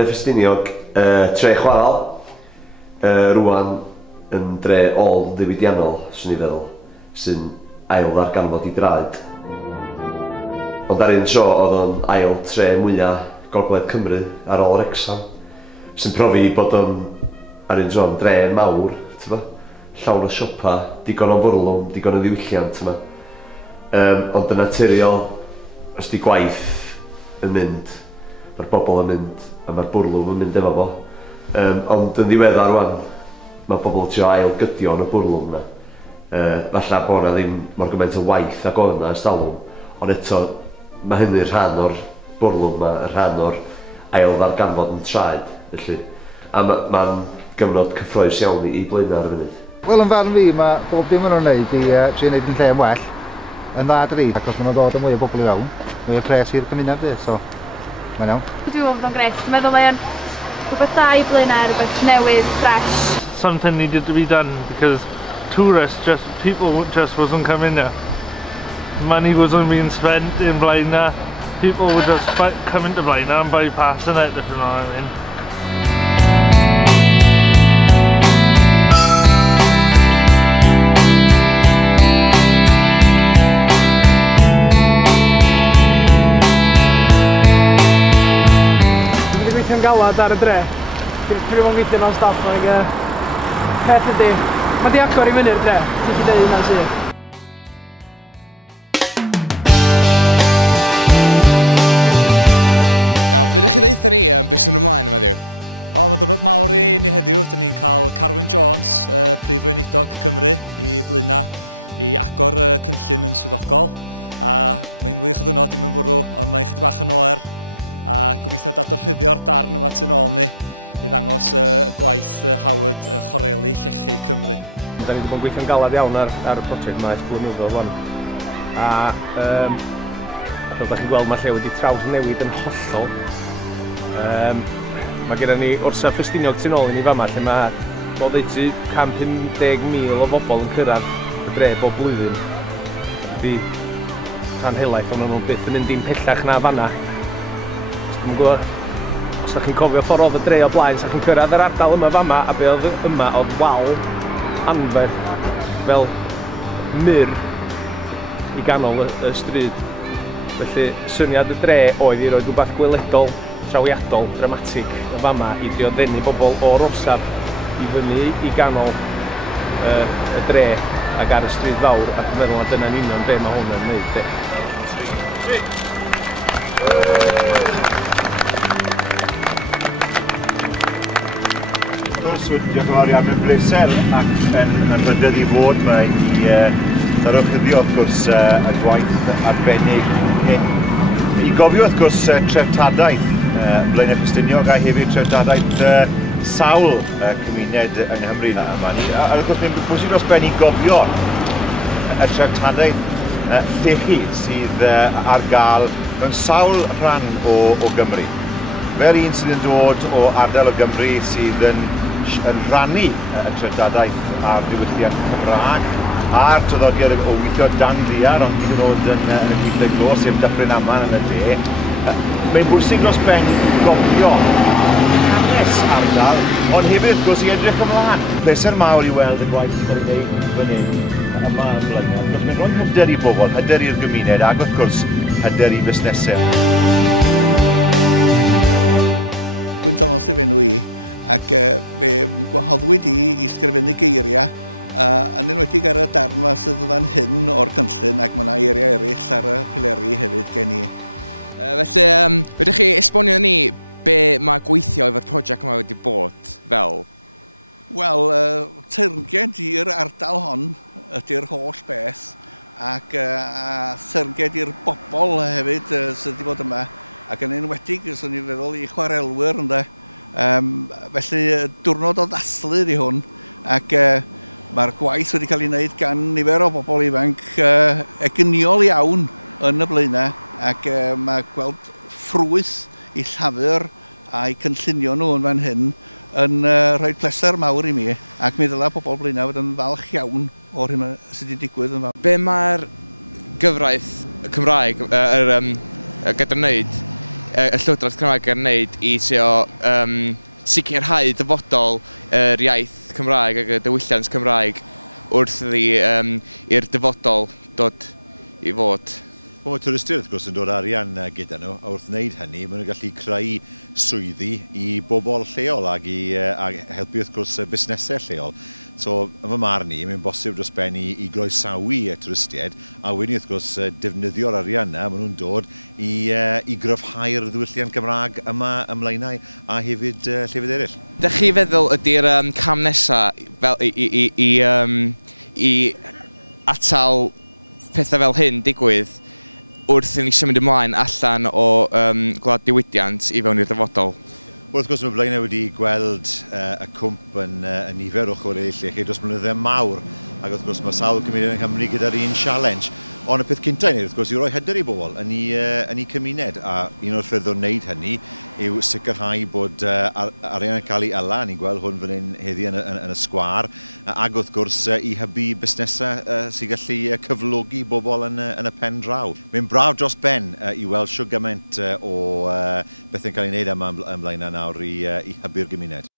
Blaenau Ffestiniog, tre chwaral, rwan yn dre ôl ddiwydiannol, swn i feddwl, sy'n ail ddarganfod I draed. Ond ar un tro oedd o'n ail tre mwyaf Gogledd Cymru ar ôl Wrecsam, sy'n profi bod o'n ar un tro yn dre mawr, llawn o siopa, digon o fwrlwm, digon o ddiwylliant yma. Ond yn naturiol, os di gwaith yn mynd, mae'r bobl yn mynd a mae'r bwrlwm yn mynd efo fo. Ond yn ddiweddar rwan, mae bobl trio ail gydio yn y bwrlwm yna. Falla bod yna ddim mor gymaint o waith ag oedd yna ers talwm, ond eto mae hynny'n rhan o'r bwrlwm yma, rhan o'r ail ddarganfod yn traed. Felly. A mae'n gyfnod cyffroes iawn I Blaenau ar y funud. Wel, yn farn fi, mae bob dim yn nhw'n gwneud I trio wneud yn lle yn well, yn dda dri, ac os maen nhw'n dod yn mwy o bobl I fewn, mwy o pres i'r cymuned di, so mae'n iawn. Dwi'n meddwl bod o'n gret. Dwi'n meddwl mae o'n rhywbeth da I Blaenau, rhywbeth newydd, fresh. Something needed to be done because people just wasn't coming here. Money wasn't being spent in Blaenau. People were just coming to Blaenau and bypassing it, if you know what I mean. Yn galad ar y dre. Dwi'n fawr gweithio mewn staff ag peth ydy, mae di agor I fyny'r dre, ti'n gallu dweud hynna'n syth. Iawn, fydech chi ddeitha ni beth sy'n ymlaen yma ddiw? Mae diwrnod mawr I ni heddiw. Dyn ni'n cael Carwyn Jones, Prif Weinidog Cymru I Blaenau I agor cynllun yn swyddogol. A mae'n wych o ddwrnod I'm yn fwrw, ond mae'n chydig bach yn oer. A gobeithio dadorchuddio'r darn yma tu ôl ni I ddangos gwaith Howard chwareli llechi Cymru. Da ni wedi bod yn gweithio'n galad iawn ar y prosiect yma ers blynyddoedd hwn. A fel da chi'n gweld mae lle wedi trawsnewid yn hollol. Mae gennym ni orsaf Ffestiniog tu ôl I ni fama lle mae oddeutu 150,000 o bobl yn cyrraedd y dre bob blwyddyn. Ydy rhan helaeth ond nhw byth yn mynd dim pellach na fanna. Dwi'n gwybod, os ydych chi'n cofio ffordd oedd y dre o blaen, os ydych chi'n cyrraedd yr ardal yma fama, a be oedd yma oedd wal anferth fel myr I ganol y stryd. Felly syniad y dre oedd I roi rhywbeth gweledol, trawiadol, dramatig o fama I drio ddenu bobl o'r orsaf I fyny I ganol y dre ag ar y stryd fawr, a dwi'n meddwl na dyna'n union be mae hwn yn wneud. Wrth gwrs, diolch yn fawr iawn yn bleser ac yn rydydd I fod yma I ddarorchuddio wrth gwrs y gwaith arbennig hyn. I gofio wrth gwrs treftadaeth Blaenau Ffestiniog a hefyd treftadaeth sawl cymuned yng Nghymru yma ni. A wrth gwrs, mae'n bwysig dros ben I gofio y treftadaeth llechi sydd ar gael mewn sawl rhan o Gymru. Fel un sydd yn dod o ardal o Gymru sydd yn rhannu y treftadaeth a'r diwylliant Cymraeg a'r traddodiad o weithio dan ddiar ond hyd yn oed yn y gweithio glo sef Dyffryn Aman yn y de. Mae'n bwysig dros ben gofio hanes ardal ond hefyd wrth gwrs I edrych ymlaen. Pleser mawr I weld y gwaith yn cael ei wneud fan hyn yma yn Blaenau. Mae'n rhoi hyder I bobl, hyder I'r gymuned ac wrth gwrs hyder I busnesau. Dwi'n Thomas I fenw I, ac fe gwahoddwyd I sgrifennu geiriau yn enwedig ar y darn yma sydd fan hyn o'r cynllun ac mae yna eiriau eraill ar y pileri hefyd gen I. Felly, fydech chi esbonio ni be mae gweithio efo'r prosiect yma wedi bod fel? Wel, teyrnged i'r ardal hon ydy'r holl beth ac teyrnged i'r bobl hefyd sydd wedi bod yma. Ac yn enwedig, swn i'n feddwl I chwarelwyr ynde. Felly diwrnod o ddathlu ydi hwn ac mae'r gwaith wedi cael ei wneud gan nifer o bobl ifanc egyniol iawn yn y Blaenau ac mae gweld ffrwyth I llafur a'i cynllunio nhw yn fan hyn yn rhoi pleser mawr I mi ac mi ddylai pobl Blaenau fod yn falch iawn o'r hyn sydd wedi digwydd yn fan. Be mae'r gyfraith Cymraeg gyda'r wneud y Llywodraeth Cymraeg ar wneud i sicrhau dyfodol yr iaith Cymraeg ac y diwylliant Cymraeg wrth i'r dyfodol dod i fod. Mae twristiaid wrth gwrs yn dod arian gyda nhw, a wrth wneud hynny, maen nhw'n gallu creu swyddi i bobl lleol ac helpu wrth gwrs busnesau lleol. So, yn fy marn i, mae'n bosib dros ben i groesawu twristiaid, a wedyn wrth gwrs defnyddio'r arian yna, maen nhw'n dod i gryfhau'r ddiwylliant Gymraeg yma ym Blaenau a hefyd llefydd eraill. Dych chi feddwl ydy'r cam nesaf i atal pethau fel hyn digwydd wrth i ni symud ymlaen allan o gwlad diwydiant i fewn i'r dyfodol? Wel, wrth gwrs mae Blaenau wedi gweld y cwmp yn nifer o ochr eraill lle dros blynyddoedd mawr, ac wrth gwrs mae sawl cymuned yng Nghymru gyda'r un challenge. Ond y peth cyntaf i wneud, wrth gwrs, yw roi hyder i bobl yn eu cymuned, a un o'r ffyrdd o wneud hynny yw sicrhau bod arian yn cael ei ala, ni'n gweld hwn fan hyn heddi yn y sgwâr, ac wrth gwrs i hybu busnesau sy'n gallu cyflogi bobl yn y pen draw. Mae'n braf dros ben i weld siw gymaint o beth yn cael ei wneud yma yn Blaenau nawr i hybu'r gymuned.